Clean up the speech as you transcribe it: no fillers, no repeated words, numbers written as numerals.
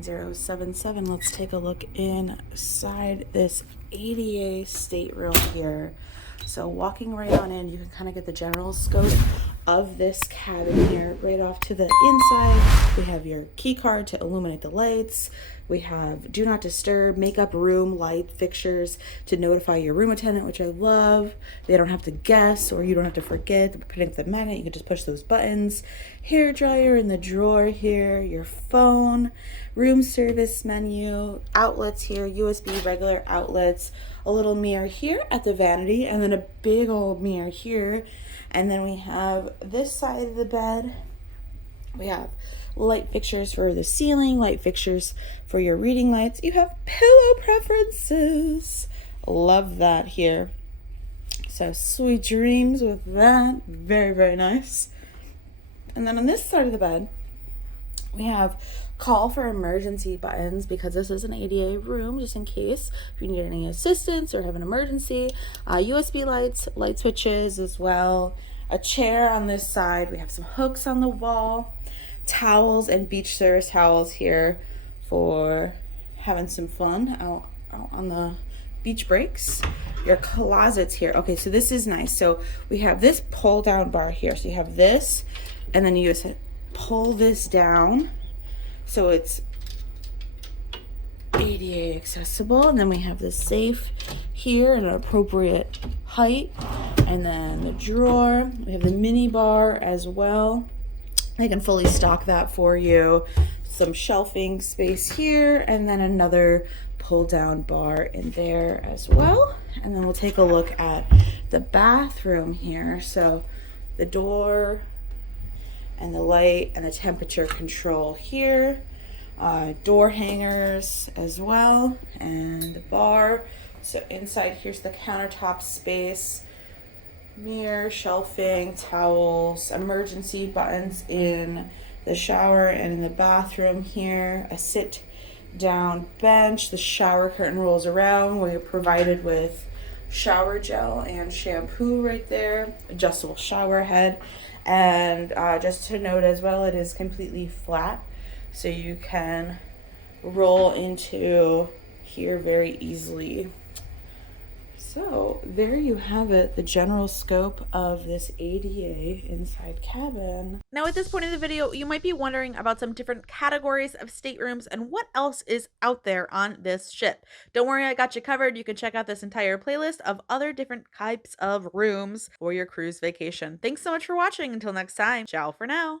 9077. Let's take a look inside this ADA stateroom here. So walking right on in, you can kind of get the general scope of this cabin here. Right off to the inside, we have your key card to illuminate the lights. We have do not disturb, makeup room light fixtures to notify your room attendant, which I love. They don't have to guess, or you don't have to forget. Putting up the magnet, you can just push those buttons. Hair dryer in the drawer here, your phone, room service menu, outlets here, USB regular outlets, a little mirror here at the vanity, and then a big old mirror here. And then we have this side of the bed. We have light fixtures for the ceiling, light fixtures for your reading lights. You have pillow preferences. Love that here. So sweet dreams with that. Very, very nice. And then on this side of the bed, we have call for emergency buttons, because this is an ADA room, just in case if you need any assistance or have an emergency. USB lights, light switches as well. A chair on this side. We have some hooks on the wall. Towels and beach service towels here for having some fun out on the beach breaks. Your closets here. Okay, so this is nice. So we have this pull down bar here. So you have this, and then you just pull this down so it's ADA accessible. And then we have the safe here in an appropriate height, and then the drawer. We have the mini bar as well. I can fully stock that for you. Some shelving space here, and then another pull down bar in there as well. And then we'll take a look at the bathroom here. So the door and the light and the temperature control here. Door hangers as well, and the bar. So inside here's the countertop space. Mirror, shelving, towels, emergency buttons in the shower and in the bathroom here. A sit down bench. The shower curtain rolls around. We're provided with shower gel and shampoo right there. Adjustable shower head. And just to note as well, it is completely flat, so you can roll into here very easily. So there you have it, the general scope of this ADA inside cabin. Now at this point in the video, you might be wondering about some different categories of staterooms and what else is out there on this ship. Don't worry, I got you covered. You can check out this entire playlist of other different types of rooms for your cruise vacation. Thanks so much for watching. Until next time, ciao for now.